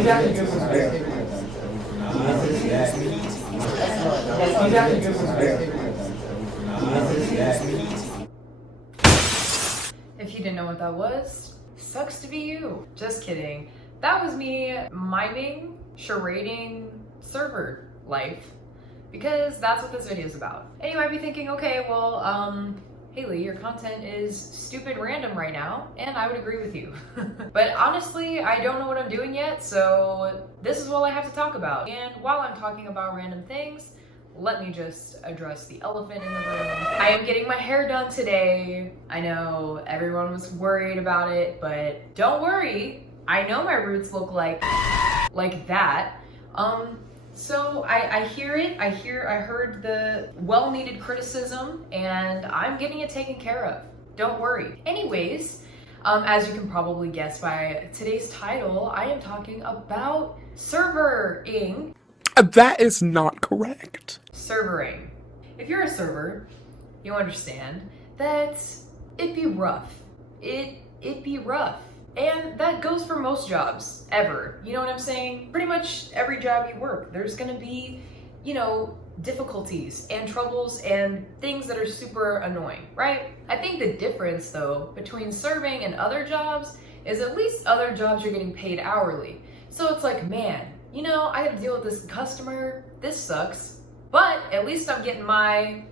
If you didn't know what that was, sucks to be you. Just kidding. That was me miming, charading server life, because that's what this video is about. And you might be thinking, okay, well, Haley, your content is stupid random right now, and I would agree with you. But honestly, I don't know what I'm doing yet, so this is all I have to talk about. And while I'm talking about random things, let me just address the elephant in the room. I am getting my hair done today. I know everyone was worried about it, but don't worry. I know my roots look like that. So I hear it. I heard the well-needed criticism, and I'm getting it taken care of. Don't worry. Anyways, as you can probably guess by today's title, I am talking about servering. That is not correct. Servering. If you're a server, you understand that it'd be rough. It'd be rough. And that goes for most jobs, ever. You know what I'm saying? Pretty much every job you work, there's gonna be, you know, difficulties and troubles and things that are super annoying, right? I think the difference, though, between serving and other jobs is at least other jobs you're getting paid hourly. So it's like, man, you know, I gotta deal with this customer, this sucks, but at least I'm getting my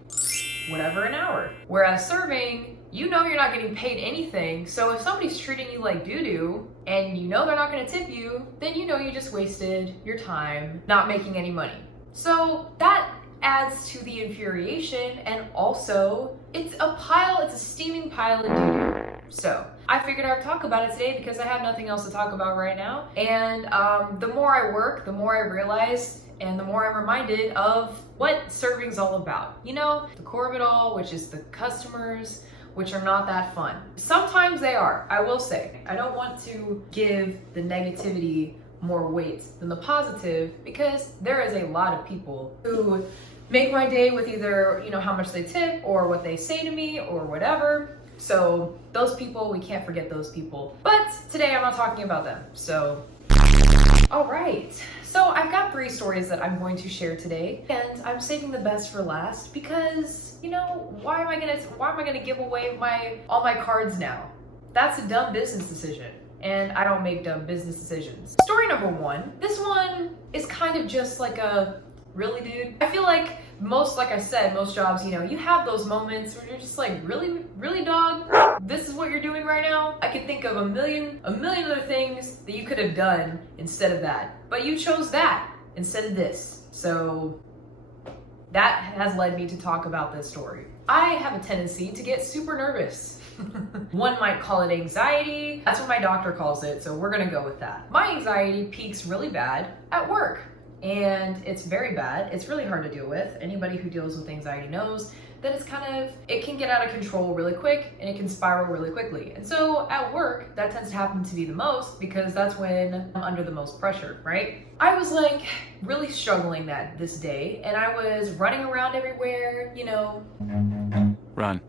whatever an hour. Whereas serving, you know you're not getting paid anything, so if somebody's treating you like doo-doo, and you know they're not gonna tip you, then you know you just wasted your time not making any money. So that adds to the infuriation, and also, it's a steaming pile of doo-doo. So, I figured I would talk about it today because I have nothing else to talk about right now, and the more I work, the more I realize, and the more I'm reminded of what serving's all about. You know, the core of it all, which is the customers, which are not that fun. Sometimes they are, I will say. I don't want to give the negativity more weight than the positive, because there is a lot of people who make my day with either, you know, how much they tip or what they say to me or whatever. So those people, we can't forget those people. But today I'm not talking about them, so. All right, so I've got 3 stories that I'm going to share today, and I'm saving the best for last because, you know, why am I gonna give away all my cards now? That's a dumb business decision, and I don't make dumb business decisions. Story number 1. This one is kind of just like a, really, dude? I feel like like I said, most jobs, you know, you have those moments where you're just like, really, dog? This is what you're doing right now? I could think of a million other things that you could have done instead of that. But you chose that instead of this. So that has led me to talk about this story. I have a tendency to get super nervous. One might call it anxiety. That's what my doctor calls it, so we're gonna go with that. My anxiety peaks really bad at work. And it's very bad. It's really hard to deal with. Anybody who deals with anxiety knows that it can get out of control really quick, and it can spiral really quickly. And so at work, that tends to happen to be the most, because that's when I'm under the most pressure, right? I was like really struggling this day, and I was running around everywhere, you know. Run.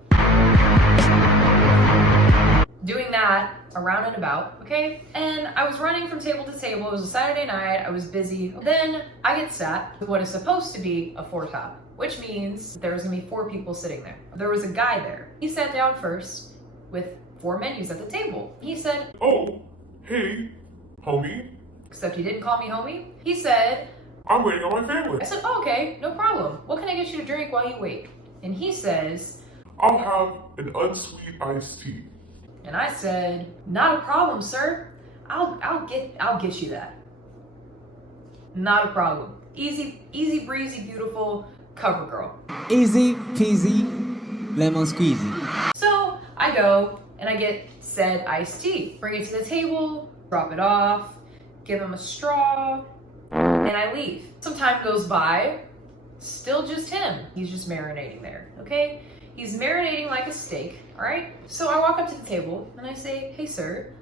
Doing that around and about, okay? And I was running from table to table. It was a Saturday night. I was busy. Then I get sat with what is supposed to be a 4-top, which means there was gonna be 4 people sitting there. There was a guy there. He sat down first with 4 menus at the table. He said, "Oh, hey, homie." Except he didn't call me homie. He said, "I'm waiting on my family." I said, oh, okay, no problem. What can I get you to drink while you wait? And he says, "I'll have an unsweet iced tea." and I said, not a problem, sir. I'll get you that. Not a problem. Easy breezy, beautiful cover girl. Easy peasy, lemon squeezy. So I go and I get said iced tea, bring it to the table, drop it off, give him a straw, and I leave. Some time goes by, still just him. He's just marinating there, okay? He's marinating like a steak, all right? So I walk up to the table and I say, hey sir,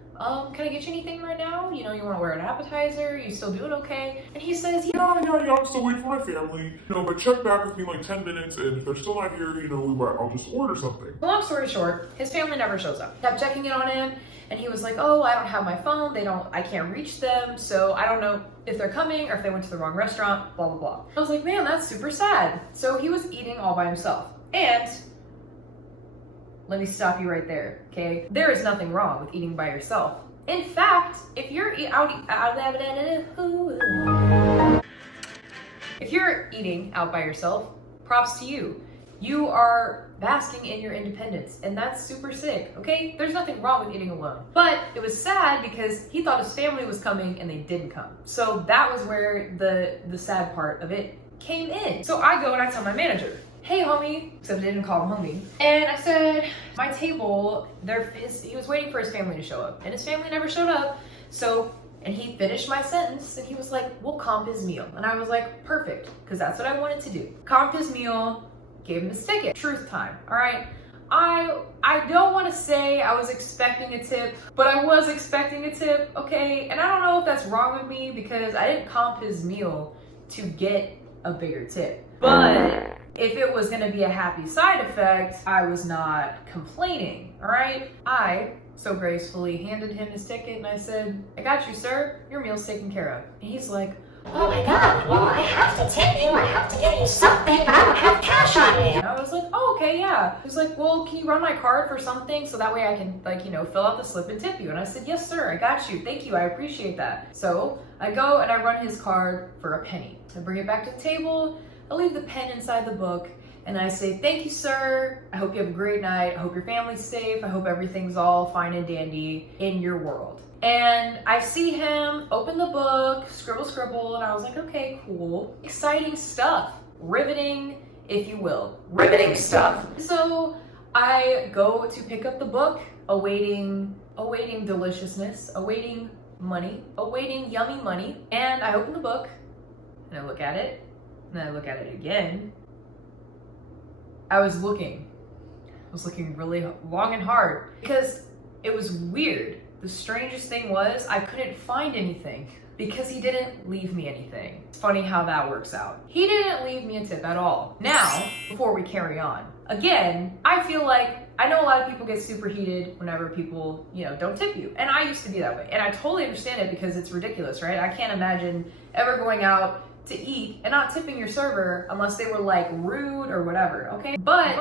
can I get you anything right now? You know, you want to order an appetizer? You still doing okay? And he says, Yeah, I'm still waiting for my family. But check back with me in like 10 minutes, and if they're still not here, I'll just order something. long story short, his family never shows up. Kept checking in on him, and he was like, oh, I don't have my phone. I can't reach them, so I don't know if they're coming or if they went to the wrong restaurant, blah, blah, blah. I was like, man, that's super sad. So he was eating all by himself. And let me stop you right there, okay? There is nothing wrong with eating by yourself. In fact, if you're eating out by yourself, props to you. You are basking in your independence, and that's super sick, okay? There's nothing wrong with eating alone. But it was sad because he thought his family was coming and they didn't come. So that was where the sad part of it came in. So I go and I tell my manager, hey homie, except I didn't call him homie. And I said, my table, he was waiting for his family to show up, and his family never showed up. So, and he finished my sentence, and he was like, we'll comp his meal. And I was like, perfect, because that's what I wanted to do. Comped his meal, gave him his ticket. Truth time, all right? I don't want to say I was expecting a tip, but I was expecting a tip, okay? And I don't know if that's wrong with me because I didn't comp his meal to get a bigger tip. But if it was gonna be a happy side effect, I was not complaining, all right? I so gracefully handed him his ticket and I said, I got you, sir. Your meal's taken care of. And he's like, oh my god, well, I have to tip you, I have to give you something, but I don't have cash on me. and I was like, oh, okay, yeah. He was like, well, can you run my card for something so that way I can, fill out the slip and tip you? And I said, yes, sir, I got you. Thank you, I appreciate that. So I go and I run his card for a penny. I bring it back to the table, I leave the pen inside the book, and I say, thank you, sir. I hope you have a great night. I hope your family's safe. I hope everything's all fine and dandy in your world. And I see him open the book, scribble, and I was like, okay, cool. Exciting stuff. Riveting, if you will. Riveting stuff. So I go to pick up the book, awaiting deliciousness, awaiting money, awaiting yummy money. And I open the book, and I look at it, and I look at it again. I was looking really long and hard because it was weird. The strangest thing was I couldn't find anything because he didn't leave me anything. It's funny how that works out. He didn't leave me a tip at all. Now, before we carry on, again, I feel like I know a lot of people get super heated whenever people, don't tip you. And I used to be that way. And I totally understand it because it's ridiculous, right? I can't imagine ever going out to eat and not tipping your server unless they were like rude or whatever, okay? But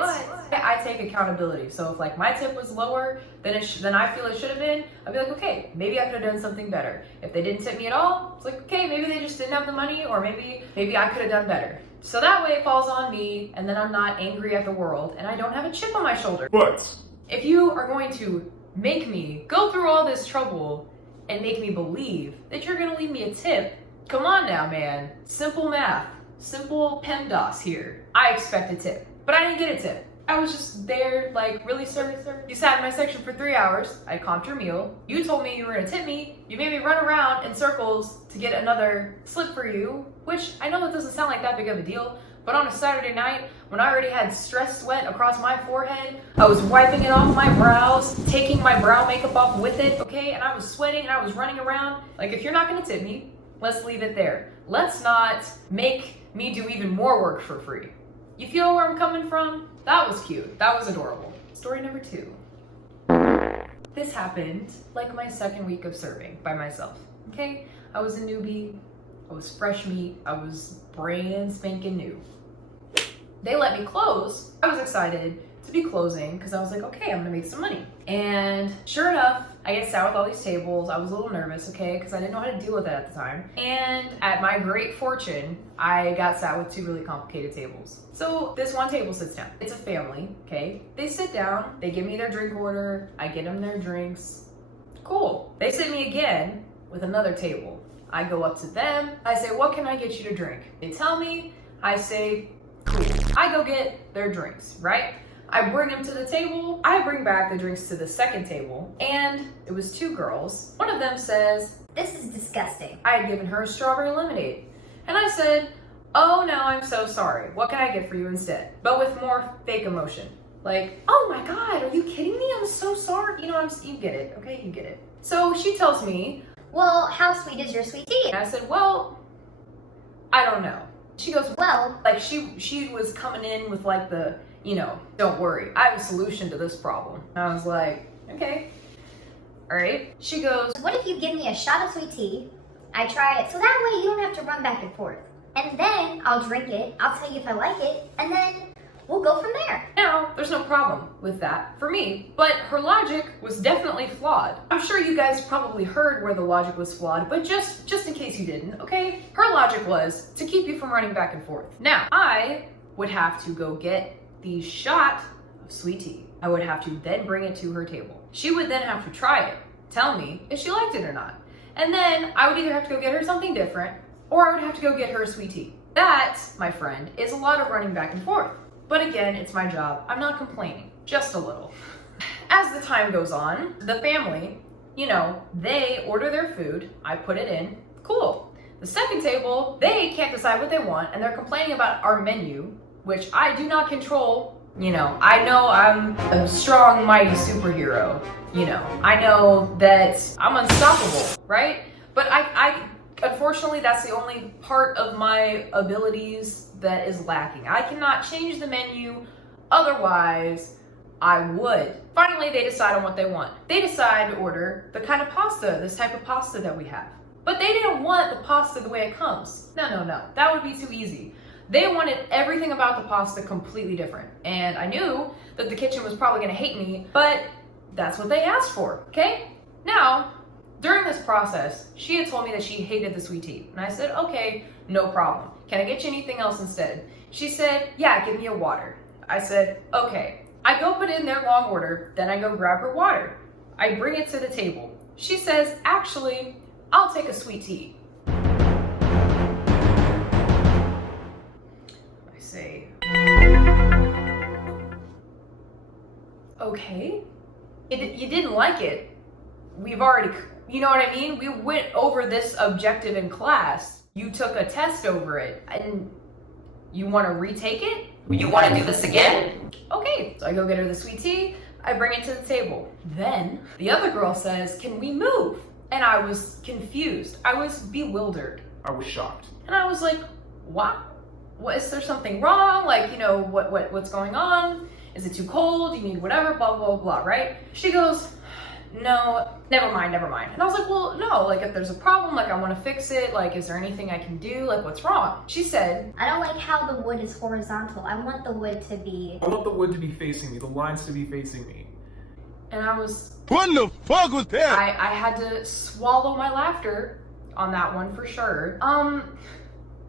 I take accountability. So if my tip was lower than I feel it should have been, I'd be like, okay, maybe I could have done something better. If they didn't tip me at all, it's like, okay, maybe they just didn't have the money, or maybe I could have done better. So that way it falls on me, and then I'm not angry at the world, and I don't have a chip on my shoulder. But if you are going to make me go through all this trouble and make me believe that you're gonna leave me a tip, come on now, man. Simple math. Simple PEMDAS here. I expect a tip, but I didn't get a tip. I was just there really, sir? You sat in my section for 3 hours. I comped your meal. You told me you were gonna tip me. You made me run around in circles to get another slip for you, which I know that doesn't sound like that big of a deal, but on a Saturday night, when I already had stress sweat across my forehead, I was wiping it off my brows, taking my brow makeup off with it, okay? And I was sweating and I was running around. If you're not gonna tip me, let's leave it there. Let's not make me do even more work for free. You feel where I'm coming from? That was cute. That was adorable. Story number 2. This happened my second week of serving by myself, okay? I was a newbie. I was fresh meat. I was brand spanking new. They let me close. I was excited to be closing because I was like, okay, I'm gonna make some money. And sure enough, I get sat with all these tables. I was a little nervous, okay, because I didn't know how to deal with it at the time. And at my great fortune, I got sat with 2 really complicated tables. So this one table sits down. It's a family, okay? They sit down, they give me their drink order, I get them their drinks. Cool. They sit me again with another table. I go up to them, I say, what can I get you to drink? They tell me, I say, cool. I go get their drinks, right? I bring them to the table. I bring back the drinks to the second table, and it was 2 girls. One of them says, This is disgusting. I had given her a strawberry lemonade. And I said, oh no, I'm so sorry. What can I get for you instead? But with more fake emotion. Oh my God, are you kidding me? I'm so sorry. You get it, okay? You get it. So she tells me, Well, how sweet is your sweet tea? and I said, well, I don't know. She goes, Well, like she was coming in with like the, don't worry, I have a solution to this problem. And I was like, okay, all right. She goes, what if you give me a shot of sweet tea? I try it, so that way you don't have to run back and forth. And then I'll drink it, I'll tell you if I like it, and then we'll go from there. now, there's no problem with that for me, but her logic was definitely flawed. I'm sure you guys probably heard where the logic was flawed, but just in case you didn't, okay? Her logic was to keep you from running back and forth. Now, I would have to go get the shot of sweet tea. I would have to then bring it to her table. She would then have to try it, tell me if she liked it or not. And then I would either have to go get her something different, or I would have to go get her a sweet tea. That, my friend, is a lot of running back and forth. But again, it's my job. I'm not complaining, just a little. As the time goes on, the family, they order their food, I put it in, cool. The second table, they can't decide what they want, and they're complaining about our menu, which I do not control. I know I'm a strong, mighty superhero. I know that I'm unstoppable, right? But I unfortunately, that's the only part of my abilities that is lacking. I cannot change the menu, otherwise I would. Finally, they decide on what they want. They decide to order the kind of pasta, this type of pasta that we have. But they didn't want the pasta the way it comes. No. That would be too easy. They wanted everything about the pasta completely different. And I knew that the kitchen was probably gonna hate me, but that's what they asked for, okay? Now, during this process, she had told me that she hated the sweet tea. And I said, okay, no problem. Can I get you anything else instead? She said, yeah, give me a water. I said, okay. I go put in their long order, then I go grab her water. I bring it to the table. She says, actually, I'll take a sweet tea. I say, okay. You didn't like it. We've already, you know what I mean? We went over this objective in class. You took a test over it, and you want to retake it? You want to do this again? Okay, so I go get her the sweet tea, I bring it to the table. Then the other girl says, can we move? And I was confused. I was bewildered. I was shocked. And I was like, what? Is there something wrong? Like, what's going on? Is it too cold? Do you need whatever? Blah, blah, blah, right? She goes, no, never mind. And I was like, well, no, like if there's a problem, like I want to fix it. Like, is there anything I can do? Like, what's wrong? She said, I don't like how the wood is horizontal. I want the wood to be... I want the wood to be facing me, the lines to be facing me. and I was, What the fuck was that? I had to swallow my laughter on that one for sure.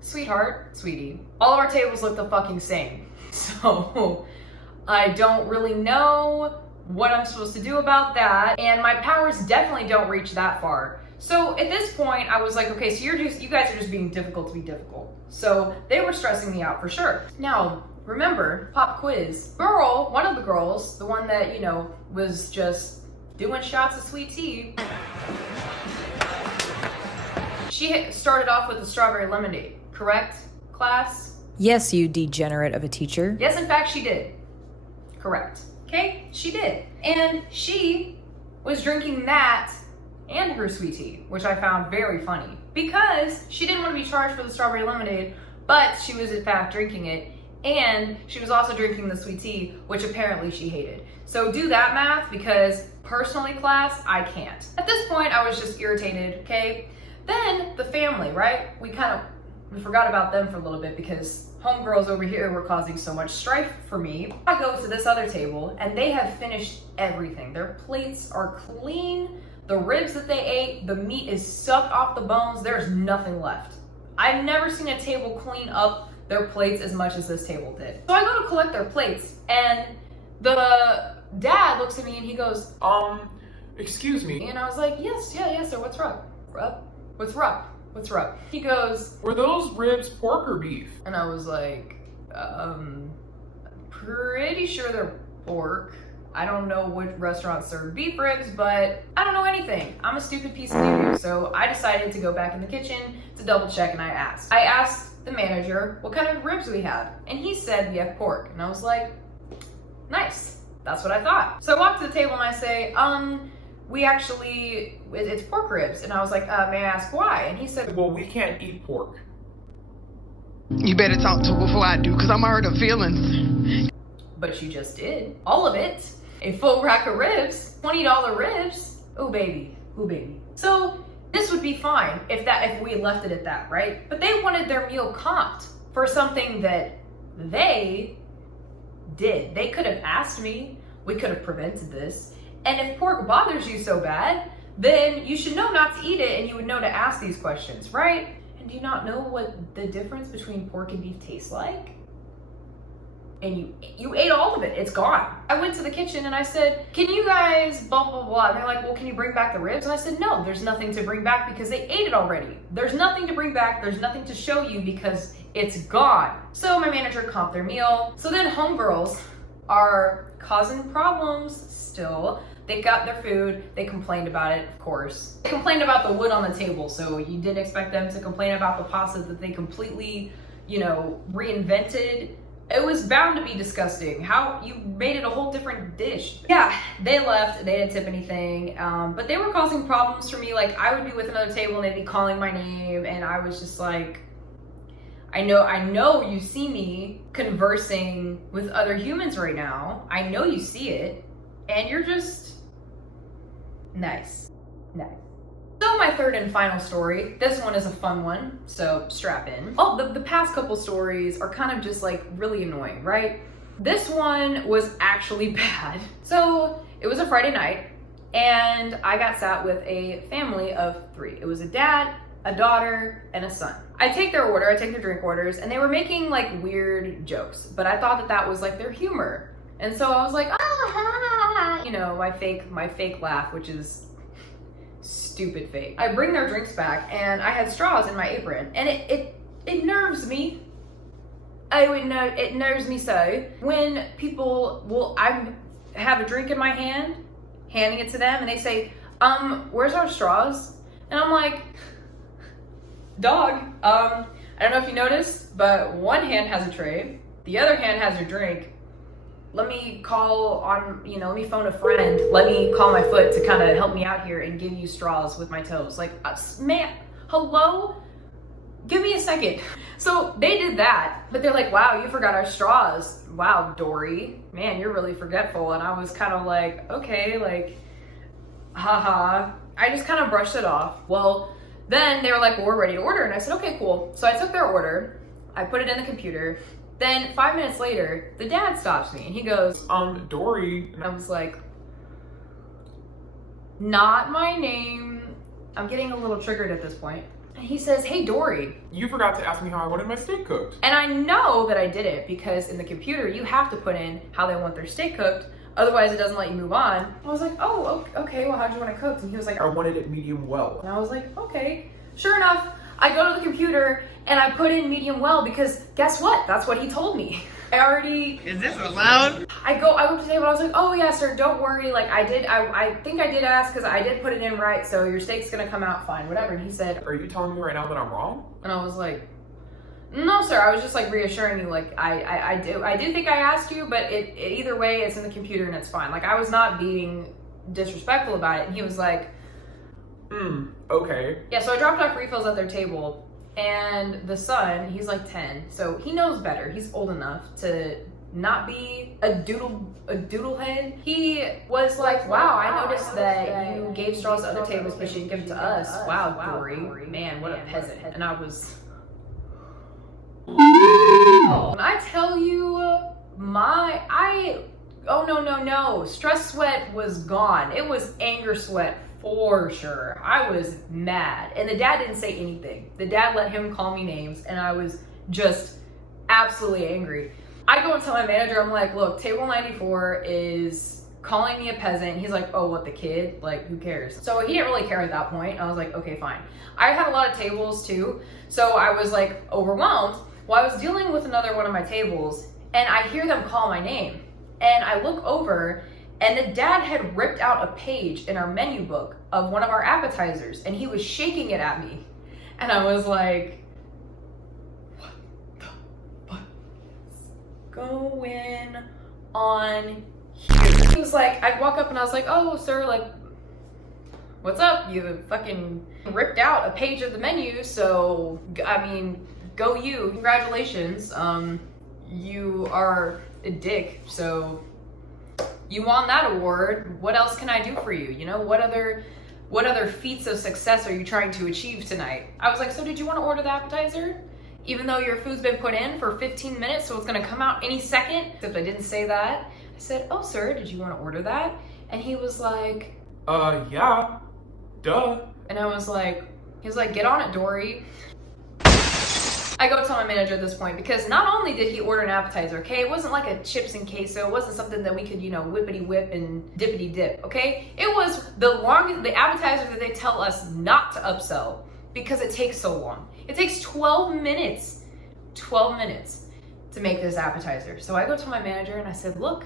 Sweetheart, sweetie, all of our tables look the fucking same. So I don't really know what I'm supposed to do about that, and my powers definitely don't reach that far. So at this point, I was like, okay, so you guys are just being difficult to be difficult. So they were stressing me out for sure. Now, remember, pop quiz. Girl, one of the girls, the one that, was just doing shots of sweet tea, she started off with the strawberry lemonade, correct, class? Yes, you degenerate of a teacher. Yes, in fact, she did. Correct. Okay, she did. And she was drinking that and her sweet tea, which I found very funny because she didn't want to be charged for the strawberry lemonade, but she was in fact drinking it, and she was also drinking the sweet tea, which apparently she hated. So do that math, because personally, class, I can't. At this point, I was just irritated, okay? Then the family, right? We forgot about them for a little bit because homegirls over here were causing so much strife for me. I go to this other table and they have finished everything. Their plates are clean. The ribs that they ate, the meat is sucked off the bones. There's nothing left. I've never seen a table clean up their plates as much as this table did. So I go to collect their plates and the dad looks at me and he goes, excuse me. and I was like, yes, sir, what's wrong? What's wrong? He goes, Were those ribs pork or beef? and I was like, pretty sure they're pork. I don't know what restaurants serve beef ribs, but I don't know anything. I'm a stupid piece of doo-doo. So I decided to go back in the kitchen to double check, and I asked the manager what kind of ribs we have, and he said we have pork. And I was like, nice. That's what I thought. So I walk to the table and I say, it's pork ribs. And I was like, may I ask why? And he said, Well, we can't eat pork. You better talk to her before I do, because I'm hurt her feelings. but you just did. All of it. A full rack of ribs, $20 ribs. Ooh, baby. Ooh, baby. So this would be fine if we left it at that, right? But they wanted their meal comped for something that they did. They could have asked me. We could have prevented this. And if pork bothers you so bad, then you should know not to eat it, and you would know to ask these questions, right? And do you not know what the difference between pork and beef tastes like? And you ate all of it. It's gone. I went to the kitchen and I said, can you guys blah, blah, blah. And they're like, well, can you bring back the ribs? And I said, no, there's nothing to bring back because they ate it already. There's nothing to bring back. There's nothing to show you because it's gone. So my manager comped their meal. So then homegirls are causing problems still. They got their food. They complained about it, of course. They complained about the wood on the table. So you didn't expect them to complain about the pasta that they completely, reinvented. It was bound to be disgusting. How you made it a whole different dish. Yeah, they left. They didn't tip anything. But they were causing problems for me. Like, I would be with another table and they'd be calling my name, and I was just like, I know you see me conversing with other humans right now. I know you see it, and you're just nice. So my third and final story, this one is a fun one, so strap in. Oh, the past couple stories are kind of just like really annoying, right? This one was actually bad. So it was a Friday night and I got sat with a family of 3. It was a dad, a daughter, and a son. I take their drink orders, and they were making like weird jokes, but I thought that was like their humor. And so I was like, my fake laugh, which is stupid fake. I bring their drinks back and I had straws in my apron, and it nerves me. It nerves me so when people I have a drink in my hand, handing it to them, and they say, where's our straws? And I'm like, dog, I don't know if you noticed, but one hand has a tray, the other hand has your drink. Let me let me phone a friend. Let me call my foot to kind of help me out here and give you straws with my toes. Like, man, hello? Give me a second. So they did that, but they're like, wow, you forgot our straws. Wow, Dory, man, you're really forgetful. And I was kind of like, okay, like, haha. I just kind of brushed it off. Well, then they were like, well, we're ready to order. And I said, okay, cool. So I took their order. I put it in the computer. Then 5 minutes later, the dad stops me and he goes, Dory. And I was like, not my name. I'm getting a little triggered at this point. And he says, hey, Dory. You forgot to ask me how I wanted my steak cooked. And I know that I didn't, because in the computer, you have to put in how they want their steak cooked. Otherwise, it doesn't let you move on. I was like, oh, okay, well, how'd you want it cooked? And he was like, I wanted it medium well. And I was like, okay. Sure enough, I go to the computer and I put in medium well, because guess what? That's what he told me. Is this allowed? I went to the table and I was like, oh yeah, sir, don't worry. Like I think I did ask, because I did put it in right, so your steak's gonna come out fine, whatever. And he said, are you telling me right now that I'm wrong? and I was like, no, sir, I was just like reassuring you, like I do think I asked you, but either way, it's in the computer and it's fine. Like, I was not being disrespectful about it. And he was like, okay. Yeah, so I dropped off refills at their table, and the son, he's like 10, so he knows better. He's old enough to not be a doodle head. He was like, wow, I noticed that you gave straws to other tables, but you didn't give it to us. Wow, Dory, man, what a peasant. And I was, when I tell you, oh no, stress sweat was gone. It was anger sweat for sure. I was mad, and the dad didn't say anything. The dad let him call me names, and I was just absolutely angry. I go and tell my manager, I'm like, look, table 94 is calling me a peasant. He's like, oh, what, the kid? Like, who cares? So he didn't really care at that point. I was like, okay, fine. I had a lot of tables too, so I was like overwhelmed. Well, I was dealing with another one of my tables, and I hear them call my name, and I look over, and the dad had ripped out a page in our menu book of one of our appetizers, and he was shaking it at me. And I was like, what the fuck is going on here? He was like, I'd walk up and I was like, oh, sir, like, what's up? You fucking ripped out a page of the menu, so, I mean, go you. Congratulations. You are a dick, so you won that award. What else can I do for you? You know, what other feats of success are you trying to achieve tonight? I was like, so did you want to order the appetizer? Even though your food's been put in for 15 minutes, so it's gonna come out any second? Except I didn't say that. I said, oh, sir, did you want to order that? And he was like, yeah, duh. and I was like, he was like, get on it, Dory. I go tell my manager at this point, because not only did he order an appetizer, okay, it wasn't like a chips and queso, it wasn't something that we could, you know, whippity whip and dippity dip, okay? It was the appetizer that they tell us not to upsell because it takes so long. It takes 12 minutes to make this appetizer. So I go to my manager and I said, look,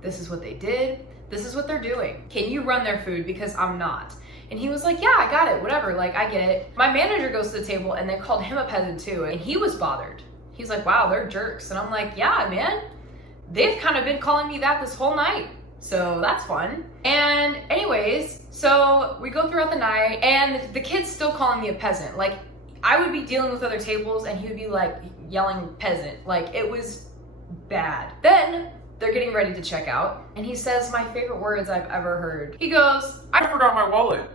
this is what they did. This is what they're doing. Can you run their food? Because I'm not. And he was like, yeah, I got it, whatever, like, I get it. My manager goes to the table and they called him a peasant too, and he was bothered. He's like, wow, they're jerks. And I'm like, yeah, man, they've kind of been calling me that this whole night. So that's fun. And anyways, so we go throughout the night and the kid's still calling me a peasant. Like, I would be dealing with other tables and he would be like yelling peasant. Like, it was bad. Then they're getting ready to check out and he says my favorite words I've ever heard. He goes, I forgot my wallet.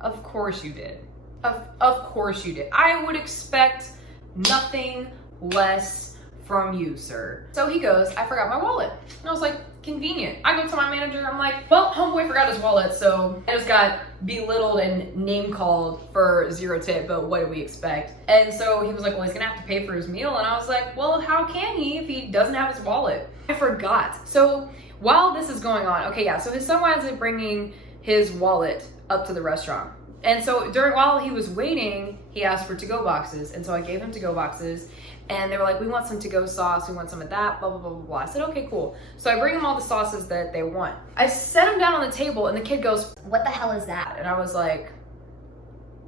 Of course you did. Of course you did. I would expect nothing less from you, sir. So he goes, I forgot my wallet. And I was like, convenient. I go to my manager, I'm like, well, homeboy forgot his wallet, so I just got belittled and name called for 0 tip, but what do we expect? And so he was like, well, he's gonna have to pay for his meal. And I was like, well, how can he if he doesn't have his wallet? I forgot. So while this is going on, okay, yeah, so his son winds up bringing his wallet up to the restaurant. And so while he was waiting, he asked for to-go boxes. And so I gave him to-go boxes and they were like, we want some to-go sauce, we want some of that, blah, blah, blah, blah, blah. I said, okay, cool. So I bring them all the sauces that they want. I set them down on the table and the kid goes, what the hell is that? and I was like,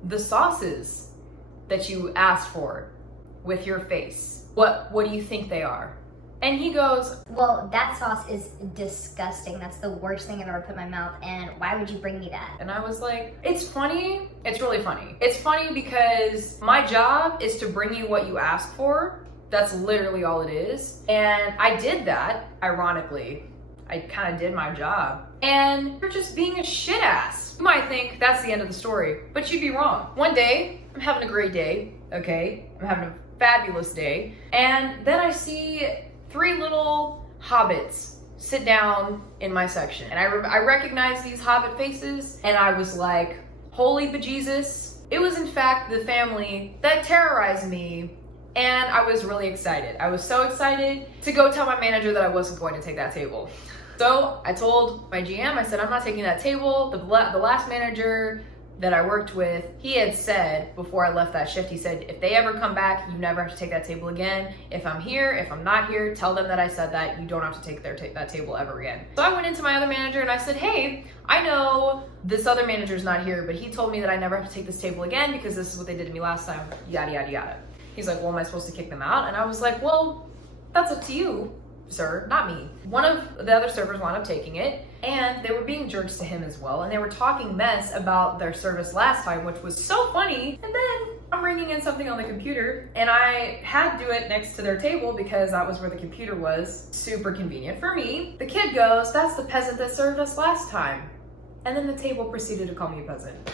the sauces that you asked for with your face, what do you think they are? And he goes, well, that sauce is disgusting. That's the worst thing I've ever put in my mouth. And why would you bring me that? and I was like, it's funny. It's really funny. It's funny because my job is to bring you what you ask for. That's literally all it is. And I did that, ironically. I kind of did my job. And you're just being a shit ass. You might think that's the end of the story, but you'd be wrong. One day, I'm having a great day, okay? I'm having a fabulous day. And then I see 3 little hobbits sit down in my section. And I recognize these hobbit faces and I was like, holy bejesus. It was in fact the family that terrorized me and I was really excited. I was so excited to go tell my manager that I wasn't going to take that table. So I told my GM, I said, I'm not taking that table. The last manager that I worked with, he had said before I left that shift, he said, if they ever come back, you never have to take that table again. If I'm here, if I'm not here, tell them that I said that. You don't have to take that table ever again. So I went into my other manager and I said, hey, I know this other manager's not here, but he told me that I never have to take this table again because this is what they did to me last time, yada, yada, yada. He's like, well, am I supposed to kick them out? And I was like, well, that's up to you, sir, not me. One of the other servers wound up taking it and they were being jerks to him as well. And they were talking mess about their service last time, which was so funny. And then I'm bringing in something on the computer and I had to do it next to their table because that was where the computer was. Super convenient for me. The kid goes, that's the peasant that served us last time. And then the table proceeded to call me a peasant.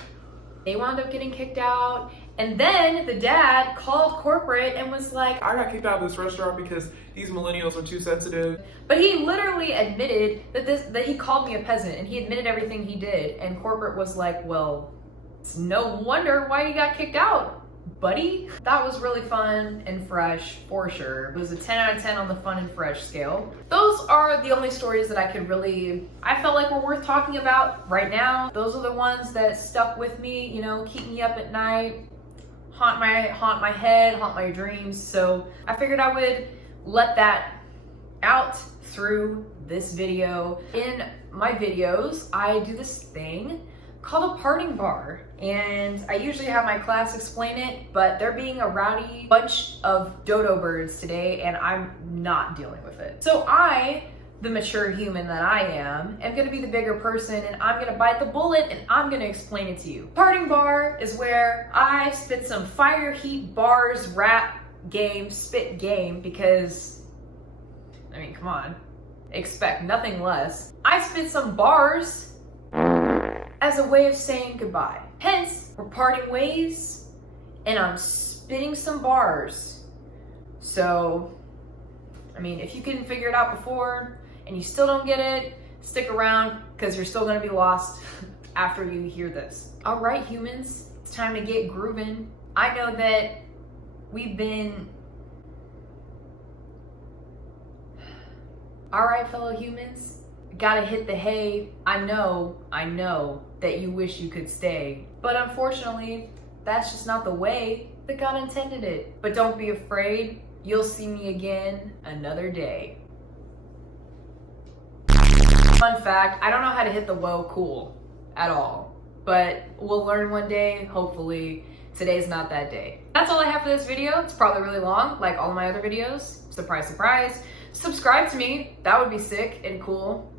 They wound up getting kicked out. And then the dad called corporate and was like, I got kicked out of this restaurant because these millennials are too sensitive. but he literally admitted that he called me a peasant and he admitted everything he did. And corporate was like, well, it's no wonder why you got kicked out, buddy. That was really fun and fresh for sure. It was a 10 out of 10 on the fun and fresh scale. Those are the only stories that I felt like were worth talking about right now. Those are the ones that stuck with me, you know, keep me up at night, haunt my head, haunt my dreams. So I figured I would let that out through this video. In my videos, I do this thing called a parting bar, and I usually have my class explain it, but they're being a rowdy bunch of dodo birds today and I'm not dealing with it. So I the mature human that I am gonna be the bigger person, and I'm gonna bite the bullet and I'm gonna explain it to you. Parting bar is where I spit some fire heat bars, rap game, spit game, because, I mean, come on, expect nothing less. I spit some bars as a way of saying goodbye. Hence, we're parting ways, and I'm spitting some bars. So, I mean, if you couldn't figure it out before and you still don't get it, stick around, because you're still gonna be lost after you hear this. All right, humans, it's time to get grooving. I know that we've been... All right, fellow humans, gotta hit the hay. I know that you wish you could stay, but unfortunately, that's just not the way that God intended it. But don't be afraid, you'll see me again another day. Fun fact, I don't know how to hit the whoa cool at all, but we'll learn one day, hopefully. Today's not that day. That's all I have for this video. It's probably really long, like all my other videos. Surprise, surprise. Subscribe to me, that would be sick and cool.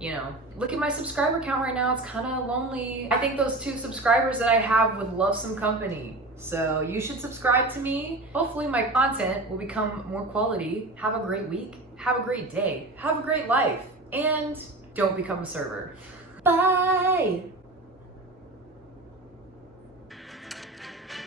You know, look at my subscriber count right now, it's kind of lonely. I think those 2 subscribers that I have would love some company. So you should subscribe to me. Hopefully my content will become more quality. Have a great week, have a great day, have a great life, and don't become a server. Bye!